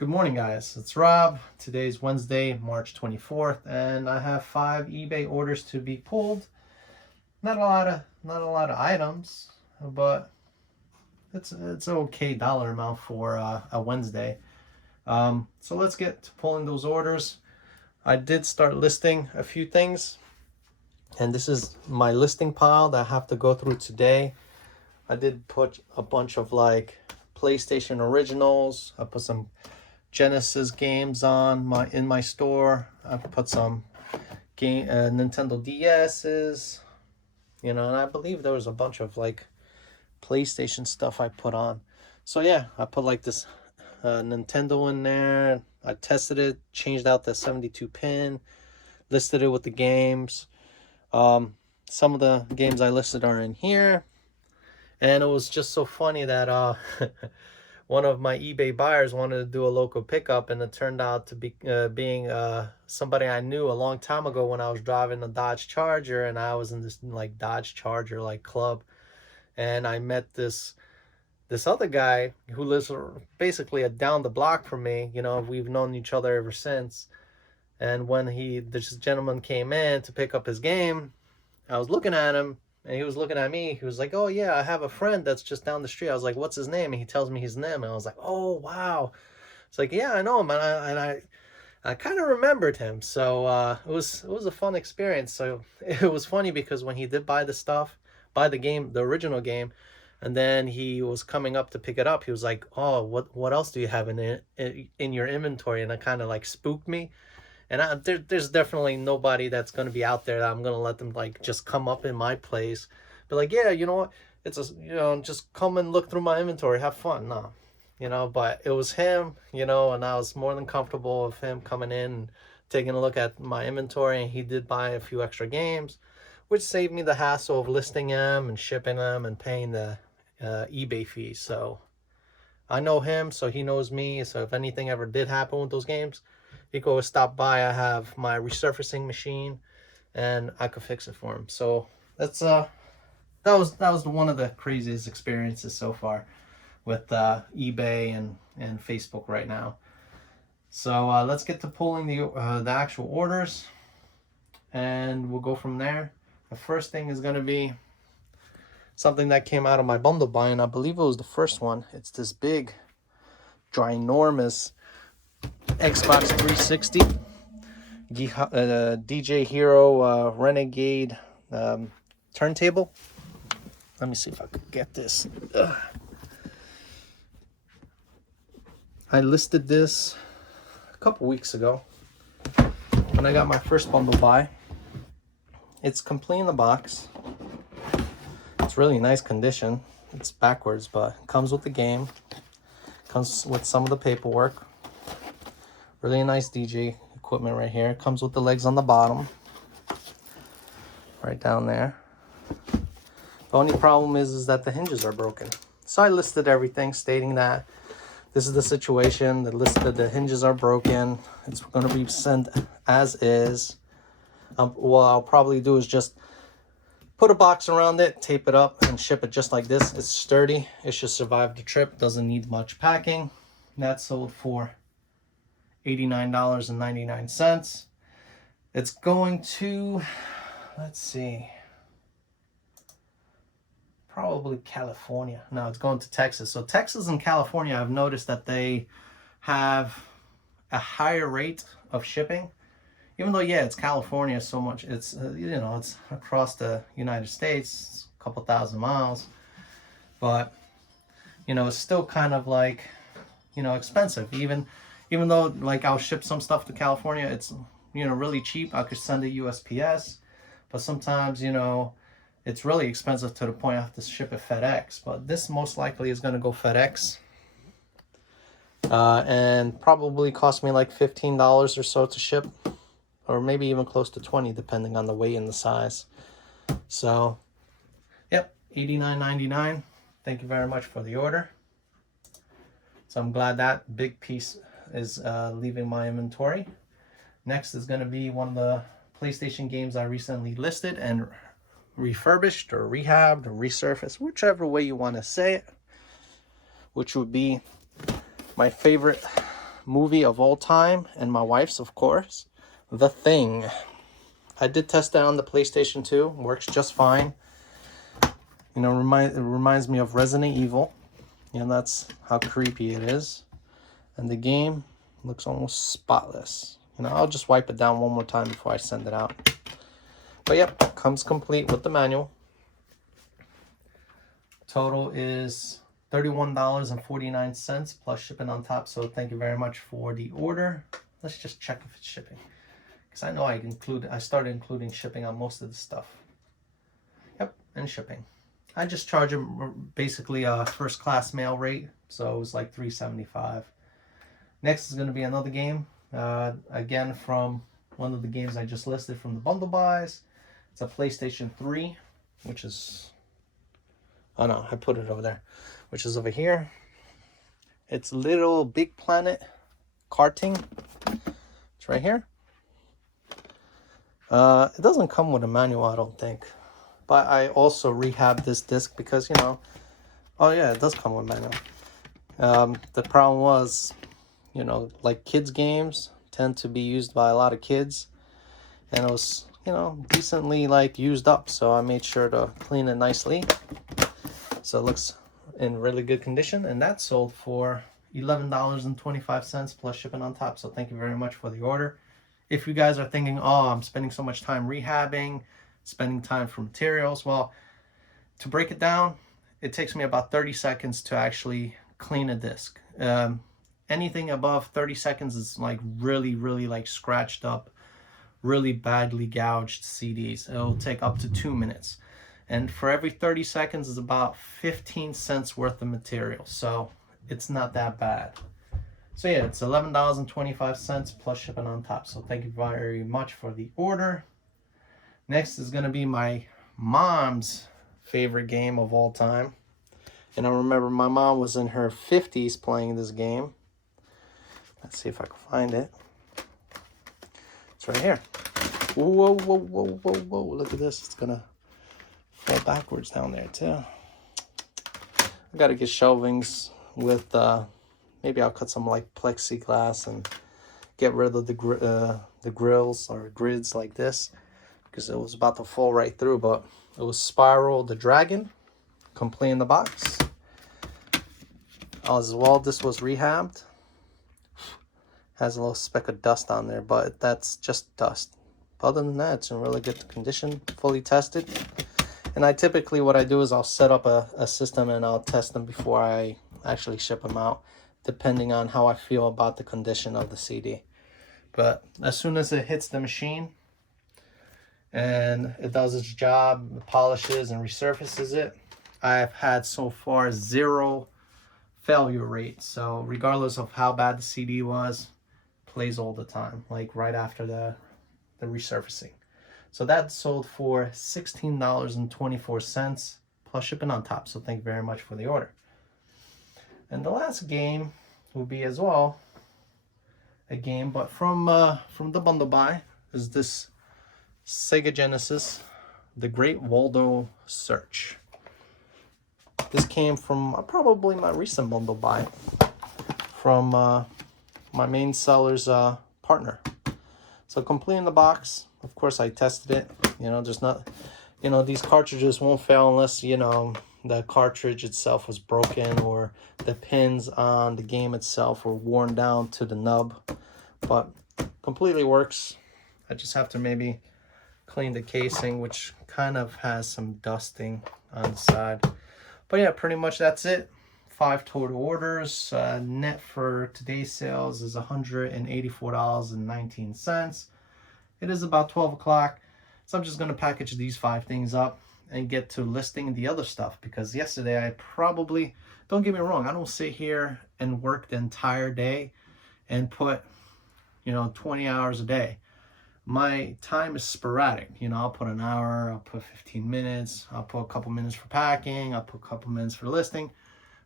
Good morning, guys. It's Rob. Today's Wednesday, March 24th, and I have 5 eBay orders to be pulled. Not a lot of items, but it's an okay dollar amount for a Wednesday. So let's get to pulling those orders. I did start listing a few things, and this is my listing pile that I have to go through today. I did put a bunch of like PlayStation originals. I put some Genesis games in my store. I put some Nintendo DS's, and I believe there was a bunch of like PlayStation stuff I put on. So yeah, I put like this Nintendo in there. I tested it, changed out the 72 pin, listed it with the games. Some of the games I listed are in here, and it was just so funny that one of my eBay buyers wanted to do a local pickup, and it turned out to be being somebody I knew a long time ago when I was driving a Dodge Charger, and I was in this like Dodge Charger like club, and I met this other guy who lives basically down the block from me. We've known each other ever since. And when this gentleman came in to pick up his game, I was looking at him, and he was looking at me. He was like, "Oh yeah, I have a friend that's just down the street." I was like, "What's his name?" And he tells me his name, and I was like, "Oh wow!" It's like, "Yeah, I know him," and I kind of remembered him. So it was a fun experience. So it was funny because when he did buy the game, the original game, and then he was coming up to pick it up, he was like, "Oh, what else do you have in your inventory?" And it kind of like spooked me. And there's definitely nobody that's going to be out there that I'm going to let them like just come up in my place. But like, yeah, you know what? Just come and look through my inventory, have fun. No, but it was him, and I was more than comfortable with him coming in and taking a look at my inventory. And he did buy a few extra games, which saved me the hassle of listing them and shipping them and paying the eBay fee. So I know him, so he knows me. So if anything ever did happen with those games, he could always stop by. I have my resurfacing machine, and I could fix it for him. So that was one of the craziest experiences so far with eBay and Facebook right now. So let's get to pulling the actual orders, and we'll go from there. The first thing is going to be something that came out of my bundle buy, and I believe it was the first one. It's this big, ginormous Xbox 360 DJ Hero Renegade turntable. Let me see if I could get this. I listed this a couple weeks ago when I got my first bundle buy. It's complete in the box. It's really nice condition. It's backwards, but it comes with the game. Comes with some of the paperwork. Really nice DJ equipment right here. It comes with the legs on the bottom. Right down there. The only problem is that the hinges are broken. So I listed everything stating that this is the situation. The hinges are broken. It's going to be sent as is. What I'll probably do is just put a box around it, tape it up, and ship it just like this. It's sturdy. It should survive the trip. Doesn't need much packing. And that's sold for $89.99. It's going to, let's see, probably California. No, it's going to Texas. So Texas and California, I've noticed that they have a higher rate of shipping. Even though, yeah, it's California so much. It's, it's across the United States, it's a couple thousand miles. But, it's still kind of like, expensive. Even though like I'll ship some stuff to California, it's really cheap. I could send it USPS, but sometimes it's really expensive to the point I have to ship it FedEx. But this most likely is going to go FedEx, and probably cost me like $15 or so to ship, or maybe even close to 20 depending on the weight and the size. So yep, $89.99. Thank you very much for the order. So I'm glad that big piece is leaving my inventory. Next is going to be one of the PlayStation games I recently listed and refurbished or rehabbed or resurfaced, whichever way you want to say it, which would be my favorite movie of all time, and my wife's, of course, The Thing. I did test that on the PlayStation 2. Works just fine. You know, it reminds me of Resident Evil. You know, that's how creepy it is. And the game looks almost spotless. You know, I'll just wipe it down one more time before I send it out. But yep, comes complete with the manual. Total is $31.49 plus shipping on top. So thank you very much for the order. Let's just check if it's shipping, because I know I started including shipping on most of the stuff. Yep, and shipping. I just charge them basically a first class mail rate, so it was like $3.75. Next is going to be another game, again from one of the games I just listed from the bundle buys. It's a PlayStation 3, which is, oh no, I put it over there, which is over here. It's Little Big Planet Karting. It's right here. It doesn't come with a manual, I don't think. But I also rehabbed this disc because, you know, oh yeah, it does come with manual. The problem was, you know, like kids games tend to be used by a lot of kids, and it was, you know, decently like used up, so I made sure to clean it nicely so it looks in really good condition. And that sold for $11.25 plus shipping on top. So thank you very much for the order. If you guys are thinking, oh, I'm spending so much time rehabbing, spending time for materials, well, to break it down, it takes me about 30 seconds to actually clean a disc. Anything above 30 seconds is like really like scratched up, really badly gouged CDs. It'll take up to 2 minutes. And for every 30 seconds is about 15 cents worth of material. So it's not that bad. So yeah, it's $11.25 plus shipping on top. So thank you very much for the order. Next is going to be my mom's favorite game of all time. And I remember my mom was in her 50s playing this game. Let's see if I can find it. It's right here. Whoa. Look at this. It's going to fall backwards down there too. I got to get shelvings with, maybe I'll cut some like plexiglass and get rid of the grills or grids like this, because it was about to fall right through. But it was Spiral the Dragon, complete in the box. As well, this was rehabbed. Has a little speck of dust on there, but that's just dust. Other than that, it's in really good condition, fully tested. And I typically, what I do is I'll set up a system and I'll test them before I actually ship them out, depending on how I feel about the condition of the CD. But as soon as it hits the machine and it does its job, polishes and resurfaces it, I've had so far 0 failure rate. So regardless of how bad the CD was, plays all the time, like right after the resurfacing. So that sold for $16.24 plus shipping on top. So thank you very much for the order. And the last game will be as well a game, but from the bundle buy, is this Sega Genesis, The Great Waldo Search. This came from probably my recent bundle buy from my main seller's partner. So complete in the box. Of course, I tested it. You know, there's not, you know, these cartridges won't fail unless, you know, the cartridge itself was broken or the pins on the game itself were worn down to the nub. But completely works. I just have to maybe clean the casing, which kind of has some dusting on the side. But yeah, pretty much that's it. 5 total orders. Net for today's sales is $184.19. It is about 12 o'clock. So I'm just going to package these 5 things up and get to listing the other stuff, because yesterday I probably, don't get me wrong, I don't sit here and work the entire day and put, you know, 20 hours a day. My time is sporadic. You know, I'll put an hour, I'll put 15 minutes, I'll put a couple minutes for packing, I'll put a couple minutes for listing.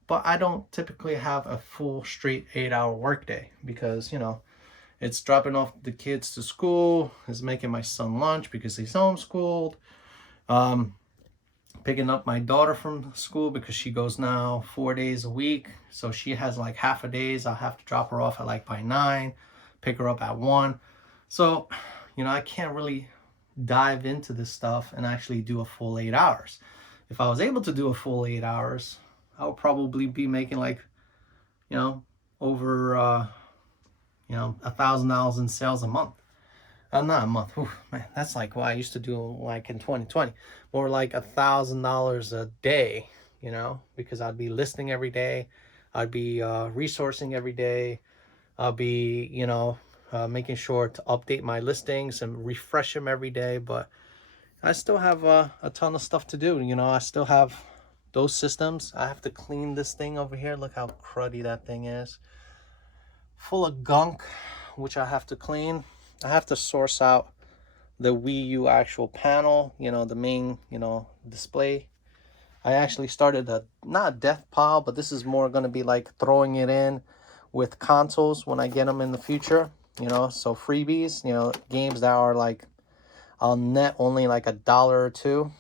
But I don't typically have a full straight 8-hour workday, because, you know, it's dropping off the kids to school, it's making my son lunch because he's homeschooled. picking up my daughter from school because she goes now 4 days a week. So she has like half a days. I'll have to drop her off at like by 9, pick her up at 1. So, I can't really dive into this stuff and actually do a full 8 hours. If I was able to do a full 8 hours, I would probably be making like, over, $1,000 in sales a month. Not a month. Whew, man, that's like what I used to do like in 2020. More like $1,000 a day, because I'd be listing every day. I'd be resourcing every day. I'll be, making sure to update my listings and refresh them every day. But I still have a ton of stuff to do. I still have those systems. I have to clean this thing over here. Look how cruddy that thing is. Full of gunk, which I have to clean. I have to source out the Wii U actual panel, the main, display. I actually started not a death pile, but this is more going to be like throwing it in with consoles when I get them in the future, so freebies, games that are like, I'll net only like $1 or $2.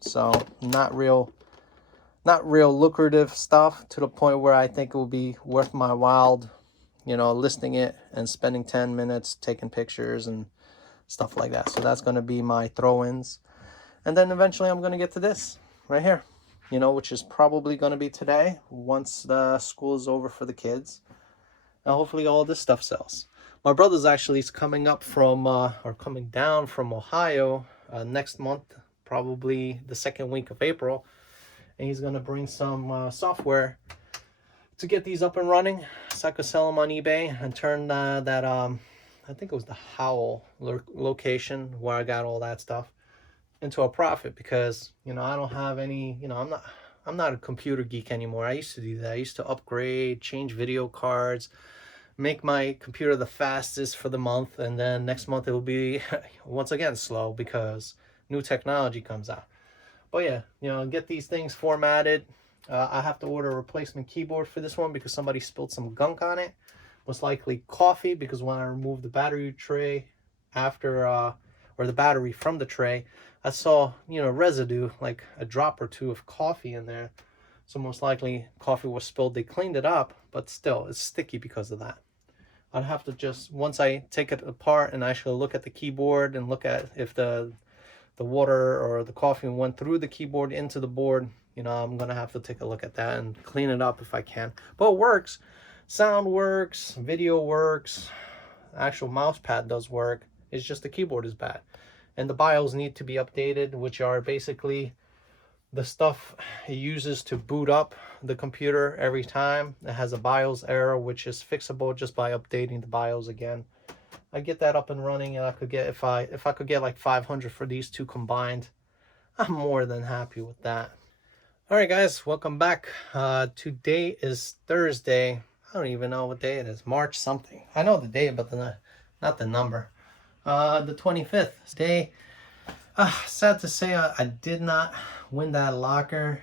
So not real lucrative stuff to the point where I think it will be worth my while, listing it and spending 10 minutes taking pictures and stuff like that. So that's going to be my throw-ins. And then eventually I'm going to get to this right here, which is probably going to be today once the school is over for the kids. And hopefully all this stuff sells. My brother's actually coming up from, or coming down from Ohio next month, probably the second week of April. And he's going to bring some software to get these up and running so I could sell them on eBay and turn that, I think it was the Howell location where I got all that stuff, into a profit, because, I don't have any, I'm not a computer geek anymore. I used to do that. I used to upgrade, change video cards, make my computer the fastest for the month, and then next month it will be once again slow because new technology comes out. But yeah, get these things formatted. I have to order a replacement keyboard for this one because somebody spilled some gunk on it. Most likely coffee, because when I removed the battery tray after, or the battery from the tray, I saw, residue, like a drop or two of coffee in there. So most likely coffee was spilled. They cleaned it up, but still it's sticky because of that. I'd have to just, once I take it apart and actually look at the keyboard and look at if the water or the coffee went through the keyboard into the board, I'm gonna have to take a look at that and clean it up if I can. But it works. Sound works, video works, actual mouse pad does work. It's just the keyboard is bad. And the BIOS need to be updated, which are basically the stuff it uses to boot up the computer every time. It has a BIOS error, which is fixable just by updating the BIOS again. I get that up and running, and I could get, if I could get like 500 for these two combined, I'm more than happy with that. All right, guys, welcome back. Today is Thursday. I don't even know what day it is. March something. I know the day, but not the number. The 25th day. Sad to say, I did not win that locker,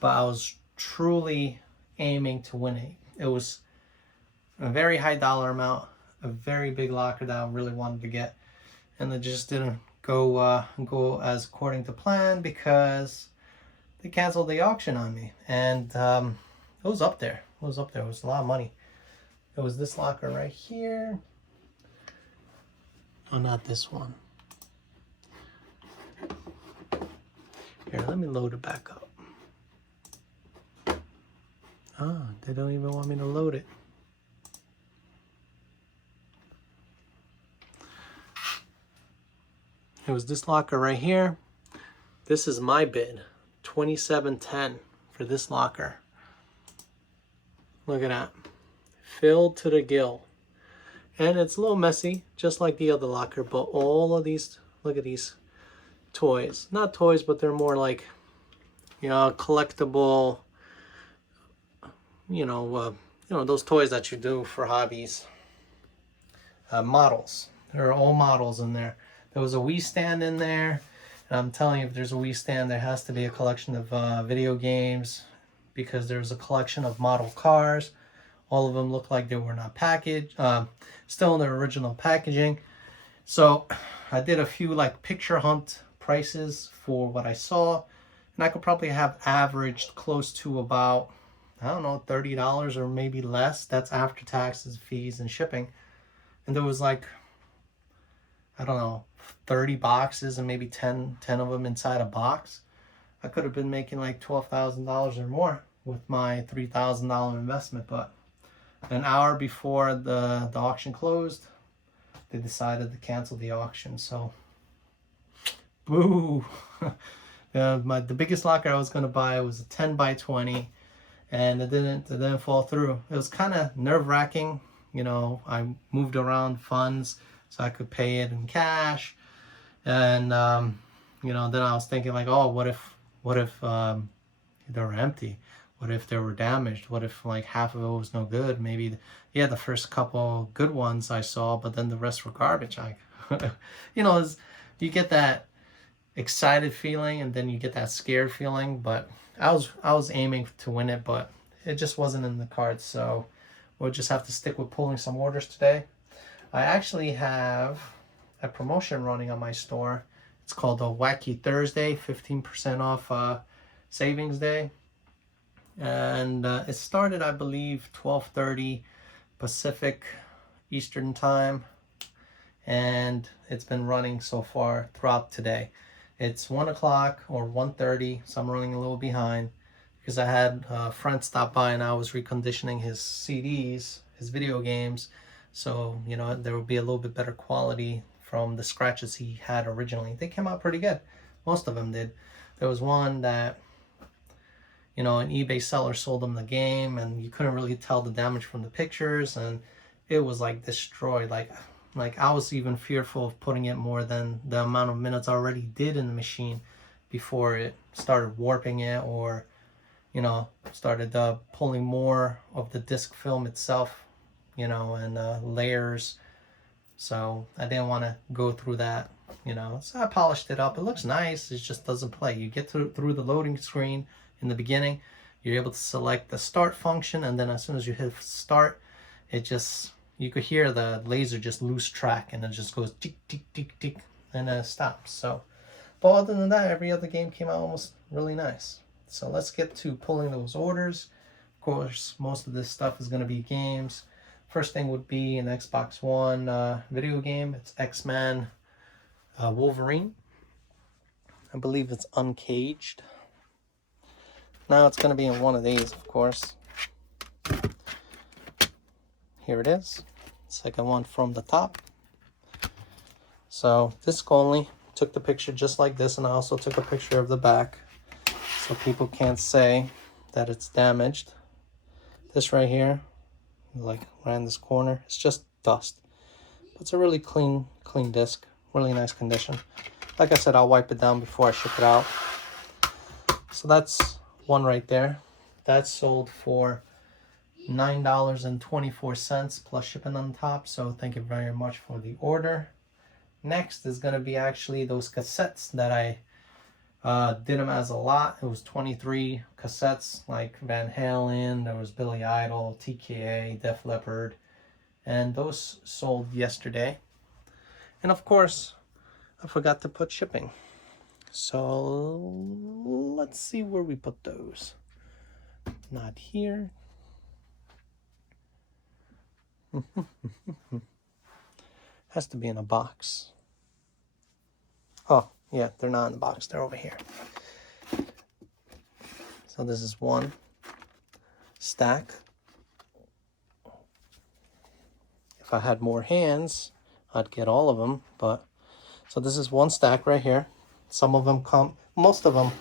but I was truly aiming to win it. It was a very high dollar amount, a very big locker that I really wanted to get, and it just didn't go as according to plan because they canceled the auction on me. And it was up there. It was a lot of money. It was this locker right here. Oh, not this one. Here, let me load it back up. Oh, they don't even want me to load it. It was this locker right here. This is my bid, $27.10 for this locker. Look at that, filled to the gill. And it's a little messy, just like the other locker, but all of these, look at these toys. Not toys, but they're more like, collectible, those toys that you do for hobbies. Models. There are all models in there. There was a Wii stand in there. And I'm telling you, if there's a Wii stand, there has to be a collection of video games, because there's a collection of model cars. All of them look like they were not packaged, still in their original packaging. So I did a few like picture hunt prices for what I saw, And I could probably have averaged close to about, I don't know, $30 or maybe less. That's after taxes, fees, and shipping. And there was like, I don't know, 30 boxes and maybe 10 of them inside a box. I could have been making like $12,000 or more with my $3,000 investment. But an hour before the auction closed, they decided to cancel the auction. So, boo. The biggest locker I was going to buy was a 10 by 20, and it didn't fall through. It was kind of nerve-wracking. You know, I moved around funds so I could pay it in cash, and you know, then I was thinking like, oh, what if they were empty? What if they were damaged? What if like half of it was no good? Maybe, yeah, the first couple good ones I saw, but then the rest were garbage. You know, you get that excited feeling and then you get that scared feeling. But I was aiming to win it, but it just wasn't in the cards. So we'll just have to stick with pulling some orders today. I actually have a promotion running on my store. It's called a Wacky Thursday, 15% off savings day. And it started, I believe, 12:30 Pacific Eastern time, and it's been running so far throughout today. It's 1 o'clock or 1:30, so I'm running a little behind because I had a friend stop by and I was reconditioning his CDs, his video games, so you know there will be a little bit better quality from the scratches he had originally. They came out pretty good. Most of them did. There was one that, you know, an eBay seller sold him the game and you couldn't really tell the damage from the pictures, and it was like destroyed. Like I was even fearful of putting it more than the amount of minutes I already did in the machine before it started warping it, or you know, started pulling more of the disc film itself, you know, and layers. So I didn't want to go through that, you know. So I polished it up. It looks nice. It just doesn't play. You get through the loading screen in the beginning. You're able to select the start function, and then as soon as you hit start, it just, you could hear the laser just lose track, and it just goes tick tick tick tick, and then it stops. So, but other than that, every other game came out almost really nice. So let's get to pulling those orders. Of course, most of this stuff is going to be games. First thing would be an Xbox One video game. It's X-Men Wolverine. I believe it's Uncaged. Now it's going to be in one of these, of course. Here it is. Second one from the top. So disc only. Took the picture just like this, and I also took a picture of the back so people can't say that it's damaged. This right here, like right in this corner, it's just dust. But it's a really clean disc. Really nice condition. Like I said, I'll wipe it down before I ship it out. So that's one right there. That's sold for $9.24 plus shipping on top. So thank you very much for the order. Next is going to be actually those cassettes that I did them as a lot. It was 23 cassettes, like Van Halen, there was Billy Idol, TKA, Def Leppard, and those sold yesterday. And of course, I forgot to put shipping. So let's see where we put those. Not here. Has to be in a box. Oh, yeah, they're not in the box. They're over here. So this is one stack. If I had more hands, I'd get all of them. But so this is one stack right here. Some of them come, most of them,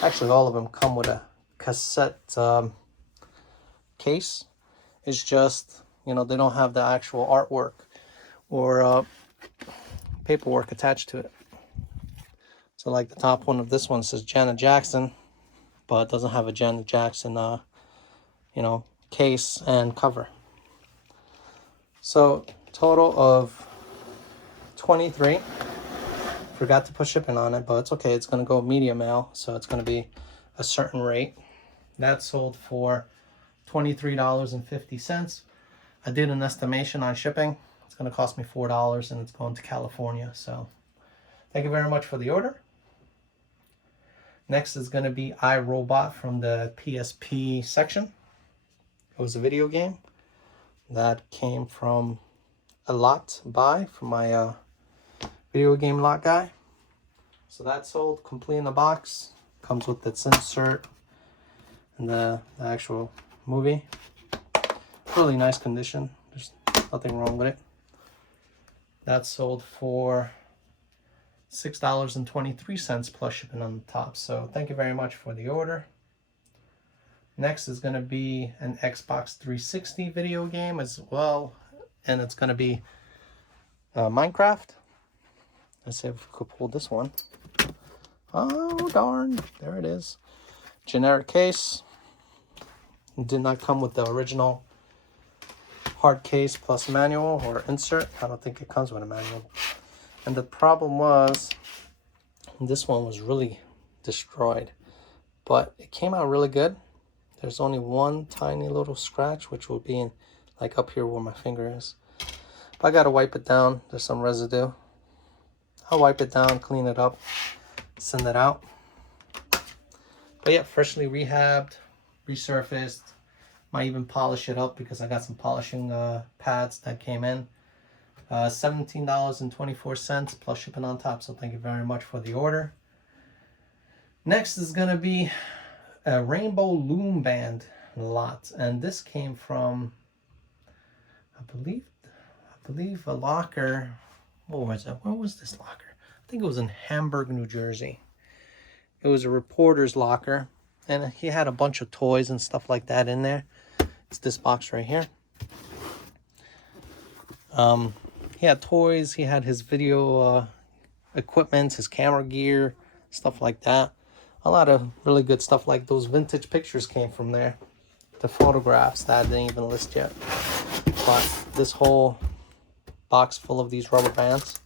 actually all of them come with a cassette case. It's just, you know, they don't have the actual artwork or paperwork attached to it. So like the top one of this one says Janet Jackson, but it doesn't have a Janet Jackson, you know, case and cover. So total of 23. Forgot to put shipping on it, but it's okay. It's going to go media mail, so it's going to be a certain rate. That sold for $23.50. I did an estimation on shipping. It's going to cost me $4, and it's going to California. So thank you very much for the order. Next is going to be iRobot from the PSP section. It was a video game that came from a lot buy from my video game lot guy. So that sold complete in the box. Comes with its insert and the actual movie. Really nice condition. There's nothing wrong with it. That sold for $6.23 plus shipping on the top. So thank you very much for the order. Next is going to be an Xbox 360 video game as well, and it's going to be Minecraft. Let's see if we could pull this one. Oh darn, there it is. Generic case. It did not come with the original hard case plus manual or insert. I don't think it comes with a manual. And the problem was, this one was really destroyed, but it came out really good. There's only one tiny little scratch, which will be in, like up here where my finger is. But I gotta wipe it down. There's some residue. I'll wipe it down, clean it up, send it out. But yeah, freshly rehabbed, resurfaced. Might even polish it up because I got some polishing pads that came in. $17.24 plus shipping on top. So thank you very much for the order. Next is gonna be a rainbow loom band lot, and this came from I believe a locker. What was it? Where was this locker? I think it was in Hamburg, New Jersey. It was a reporter's locker, and he had a bunch of toys and stuff like that in there. It's this box right here. He had toys, he had his video equipment, his camera gear, stuff like that. A lot of really good stuff, like those vintage pictures came from there. The photographs that I didn't even list yet. But this whole box full of these rubber bands.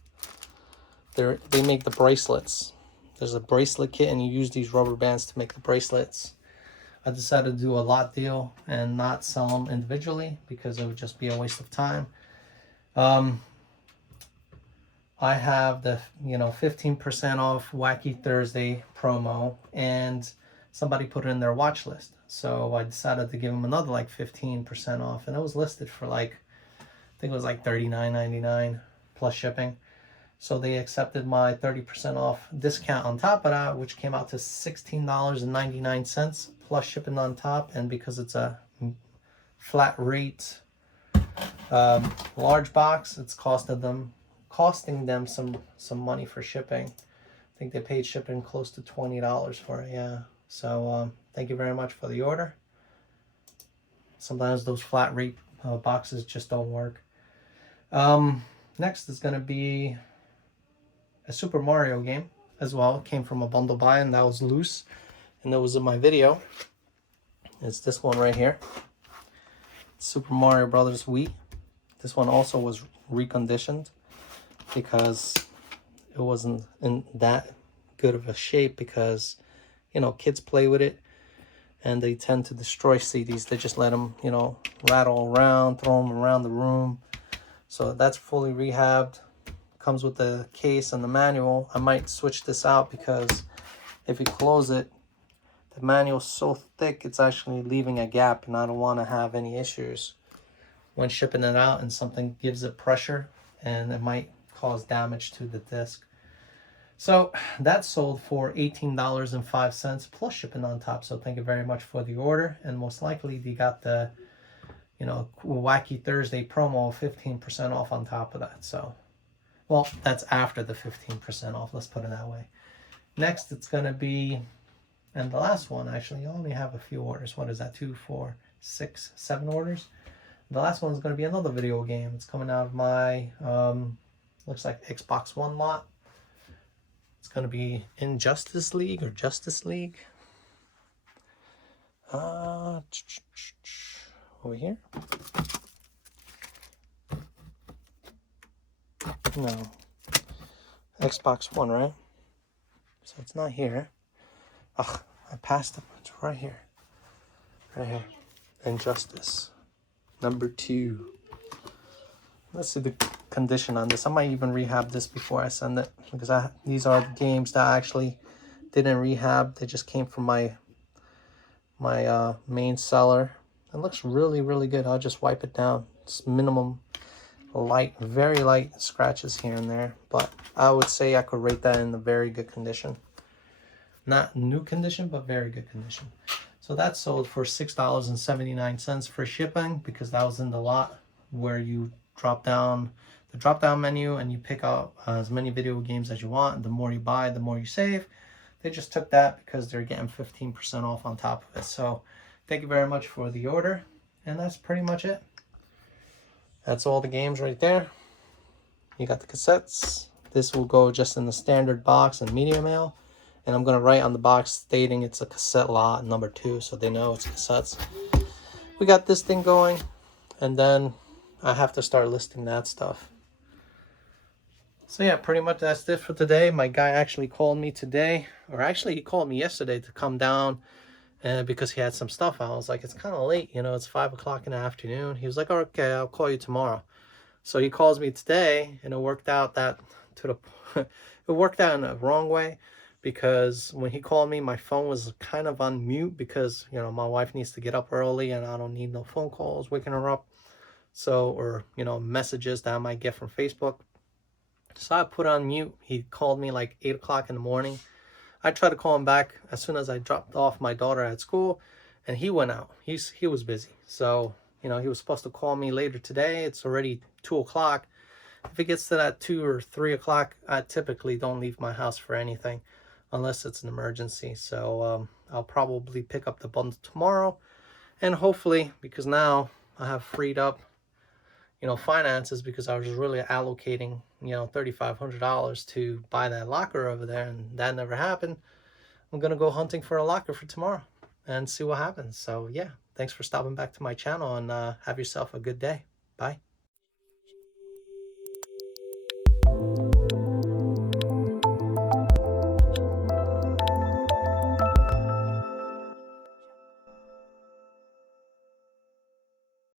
They make the bracelets. There's a bracelet kit and you use these rubber bands to make the bracelets. I decided to do a lot deal and not sell them individually because it would just be a waste of time. I have the 15% off Wacky Thursday promo, and somebody put it in their watch list. So I decided to give them another like 15% off, and it was listed for like, I think it was like $39.99 plus shipping. So they accepted my 30% off discount on top of that, which came out to $16.99 plus shipping on top. And because it's a flat rate large box, it's costing them some money for shipping. I think they paid shipping close to $20 for it. Yeah. So thank you very much for the order. Sometimes those flat rate boxes just don't work. Next is going to be a Super Mario game as well. It came from a bundle buy, and that was loose, and that was in my video. It's this one right here, Super Mario Brothers Wii. This one also was reconditioned because it wasn't in that good of a shape, because kids play with it and they tend to destroy CDs. They just let them rattle around, throw them around the room. So that's fully rehabbed. Comes with the case and the manual. I might switch this out because if you close it, the manual's so thick it's actually leaving a gap, and I don't want to have any issues when shipping it out and something gives it pressure and it might cause damage to the disc. So that sold for $18.05 plus shipping on top. So thank you very much for the order, and most likely they got the Wacky Thursday promo, 15% off on top of that. So well, that's after the 15% off, let's put it that way. Next it's going to be, and the last one, actually I only have a few orders. What is that? 2, 4, 6, 7 orders. The last one is going to be another video game. It's coming out of my looks like Xbox One lot. It's going to be Injustice League or Justice League. Over here. No. Xbox One, right? So it's not here. Ugh, I passed it. It's right here. Right here. Injustice. Number 2. Let's see the condition on this. I might even rehab this before I send it, because these are the games that I actually didn't rehab. They just came from my main cellar. It looks really, really good. I'll just wipe it down. It's minimum light, very light scratches here and there, but I would say I could rate that in a very good condition. Not new condition, but very good condition. So that sold for $6.79 for shipping, because that was in the lot where you drop down the drop down menu and you pick out as many video games as you want. The more you buy, the more you save. They just took that because they're getting 15% off on top of it. So thank you very much for the order, and that's pretty much it. That's all the games right there. You got the cassettes. This will go just in the standard box and media mail. And I'm going to write on the box stating it's a cassette lot number 2, so they know it's cassettes. We got this thing going, and then I have to start listing that stuff. So yeah, pretty much that's it for today. My guy actually called me today, or actually he called me yesterday to come down because he had some stuff. I was like, it's kind of late, you know, it's 5 o'clock in the afternoon. He was like, okay, I'll call you tomorrow. So he calls me today, and it worked out that it worked out in a wrong way, because when he called me, my phone was kind of on mute because, you know, my wife needs to get up early and I don't need no phone calls waking her up. So, or, you know, messages that I might get from Facebook. So I put on mute. He called me like 8 o'clock in the morning. I tried to call him back as soon as I dropped off my daughter at school, and he went out. He was busy. So, you know, he was supposed to call me later today. It's already 2 o'clock. If it gets to that 2 or 3 o'clock, I typically don't leave my house for anything unless it's an emergency. So I'll probably pick up the bundle tomorrow, and hopefully, because now I have freed up, you know, finances, because I was really allocating, you know, $3,500 to buy that locker over there, and that never happened. I'm gonna go hunting for a locker for tomorrow and see what happens. So yeah, thanks for stopping back to my channel, and have yourself a good day. Bye.